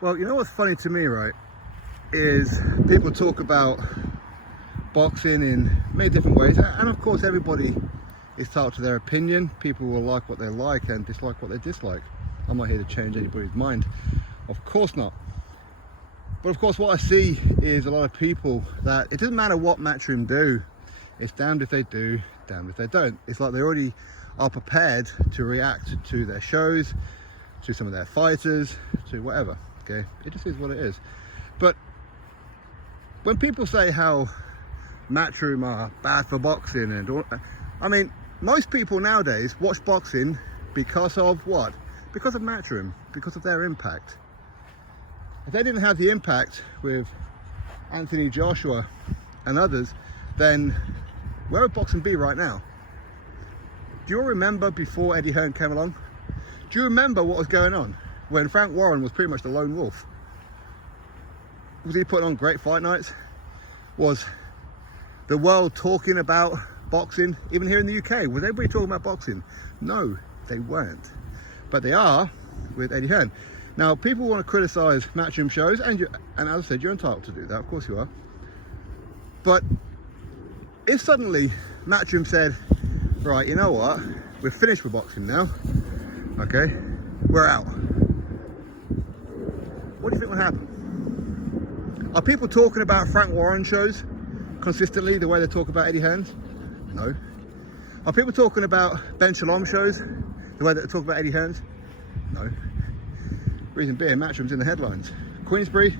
Well, you know what's funny to me, right, is people talk about boxing in many different ways, and of course everybody is entitled to their opinion. People will like what they like and dislike what they dislike. I'm not here to change anybody's mind, of course not. But of course what I see is a lot of people that it doesn't matter what Matchroom do, it's damned if they do, damned if they don't. It's like they already are prepared to react to their shows, to some of their fighters, to whatever. Okay, it just is what it is. But when people say how Matchroom are bad for boxing and all, I mean, most people nowadays watch boxing because of what? Because of Matchroom, because of their impact. If they didn't have the impact with Anthony Joshua and others, then where would boxing be right now? Do you all remember before Eddie Hearn came along? Do you remember what was going on when Frank Warren was pretty much the lone wolf? Was he putting on great fight nights? Was the world talking about boxing? Even here in the UK, was everybody talking about boxing? No, they weren't. But they are with Eddie Hearn. Now, people want to criticise Matchroom shows, and as I said, you're entitled to do that, of course you are. But if suddenly Matchroom said, right, you know what, we're finished with boxing now, okay, we're out. What do you think would happen? Are people talking about Frank Warren shows consistently the way they talk about Eddie Hearn's? No. Are people talking about Ben Shalom shows the way that they talk about Eddie Hearn's? No. Reason being, Matchroom's in the headlines. Queensberry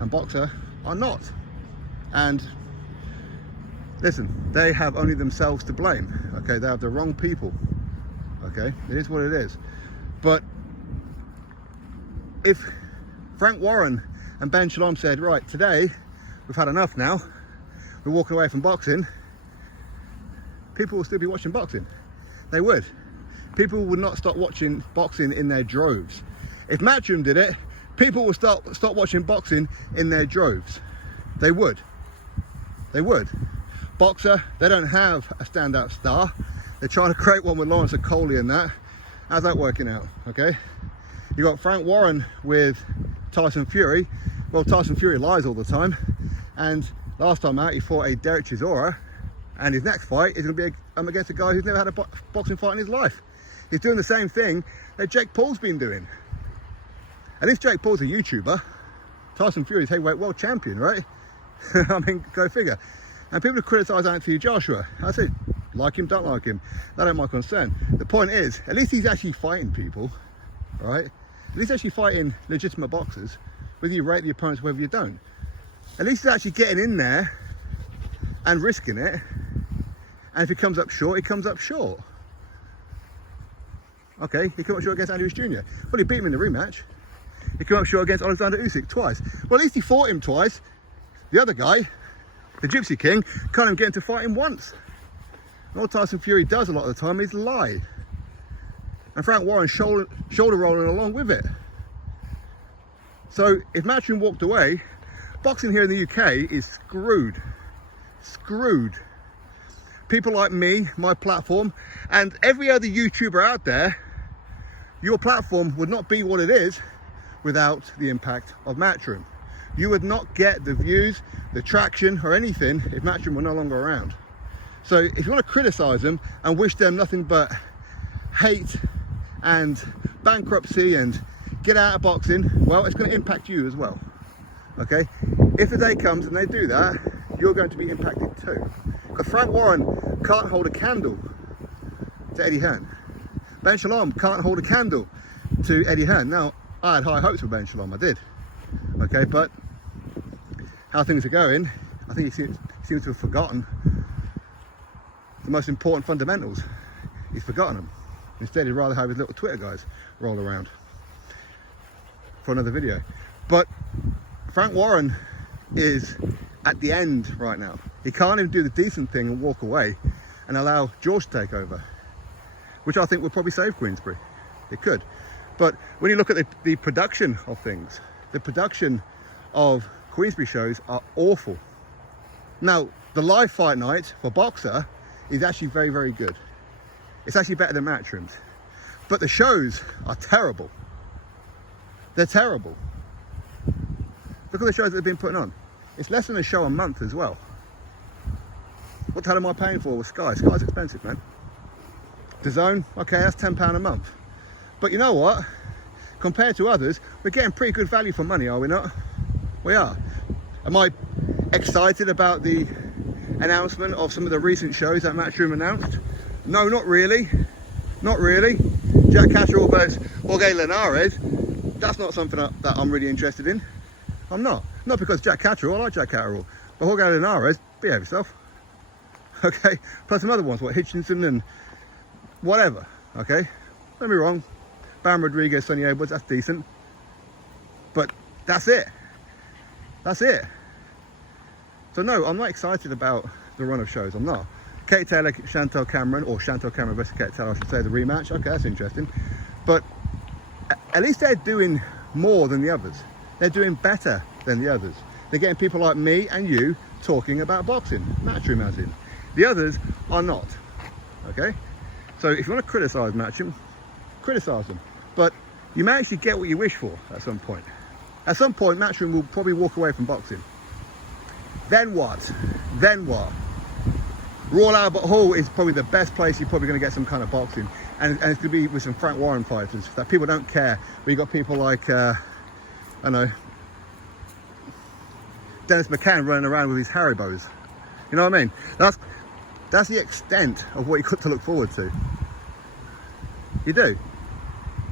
and Boxer are not. And listen, they have only themselves to blame. Okay, they have the wrong people. Okay, it is what it is. But if Frank Warren and Ben Shalom said, right, today we've had enough now, we're walking away from boxing, people will still be watching boxing. They would. People would not stop watching boxing in their droves. If Matchroom did it, people will stop watching boxing in their droves. They would. They would. Boxer, they don't have a standout star. They're trying to create one with Lawrence Coley and that. How's that working out? Okay. You got Frank Warren with Tyson Fury. Well, Tyson Fury lies all the time. And last time out, he fought a Derek Chisora. And his next fight is going to be against a guy who's never had a boxing fight in his life. He's doing the same thing that Jake Paul's been doing. At least Jake Paul's a YouTuber. Tyson Fury's heavyweight world champion, right? I mean, go figure. And people who criticise Anthony Joshua, I say, like him, don't like him. That ain't my concern. The point is, at least he's actually fighting people, right? At least actually fighting legitimate boxers, whether you rate the opponents, whether you don't. At least he's actually getting in there and risking it. And if he comes up short, he comes up short. Okay, he came up short against Andrews Jr. Well, he beat him in the rematch. He came up short against Alexander Usyk twice. Well, at least he fought him twice. The other guy, the Gypsy King, can't even get him to fight him once. And all Tyson Fury does a lot of the time is lie. And Frank Warren shoulder rolling along with it. So if Matchroom walked away, boxing here in the UK is screwed. Screwed. People like me, my platform, and every other YouTuber out there, your platform would not be what it is without the impact of Matchroom. You would not get the views, the traction, or anything if Matchroom were no longer around. So if you want to criticise them and wish them nothing but hate and bankruptcy and get out of boxing, well, it's going to impact you as well. Okay? If the day comes and they do that, you're going to be impacted too. Because Frank Warren can't hold a candle to Eddie Hearn. Ben Shalom can't hold a candle to Eddie Hearn. Now, I had high hopes for Ben Shalom, I did. Okay, but how things are going, I think he seems to have forgotten the most important fundamentals. He's forgotten them. Instead, he'd rather have his little Twitter guys roll around for another video. But Frank Warren is at the end right now. He can't even do the decent thing and walk away and allow George to take over, which I think would probably save Queensberry. It could. But when you look at the production of things, the production of Queensberry shows are awful. Now, the live fight night for Boxer is actually very, very good. It's actually better than Matchroom's. But the shows are terrible. They're terrible. Look at the shows that they've been putting on. It's less than a show a month as well. What the hell am I paying for with Sky? Sky's expensive, man. DAZN, okay, that's £10 a month. But you know what? Compared to others, we're getting pretty good value for money, are we not? We are. Am I excited about the announcement of some of the recent shows that Matchroom announced? No, not really. Not really. Jack Catterall versus Jorge Linares, that's not something that I'm really interested in. I'm not. Not because Jack Catterall, I like Jack Catterall. But Jorge Linares, behave yourself. Okay? Plus some other ones, what, Hitchinson and whatever. Okay? Don't be wrong. Bam Rodriguez, Sonny Edwards, that's decent. But that's it. That's it. So no, I'm not excited about the run of shows. I'm not. Kate Taylor, Chantel Cameron, or Chantel Cameron versus Kate Taylor, I should say, the rematch. Okay, that's interesting. But at least they're doing more than the others. They're doing better than the others. They're getting people like me and you talking about boxing. Matchroom as in. The others are not. Okay? So if you want to criticise Matchroom, criticise them. But you may actually get what you wish for at some point. At some point, Matchroom will probably walk away from boxing. Then what? Then what? Royal Albert Hall is probably the best place you're probably going to get some kind of boxing. And it's going to be with some Frank Warren fighters that people don't care. But you've got people like, I don't know, Dennis McCann running around with his Haribos. You know what I mean? That's the extent of what you got to look forward to. You do.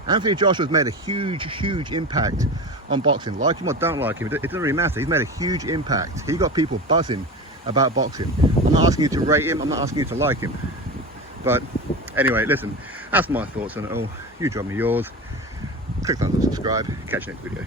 Anthony Joshua's made a huge impact on boxing. Like him or don't like him, it doesn't really matter. He's made a huge impact. He got people buzzing about boxing. I'm not asking you to rate him, I'm not asking you to like him. But anyway, listen, that's my thoughts on it all. You drop me yours. Click thumbs up, subscribe. Catch you next video.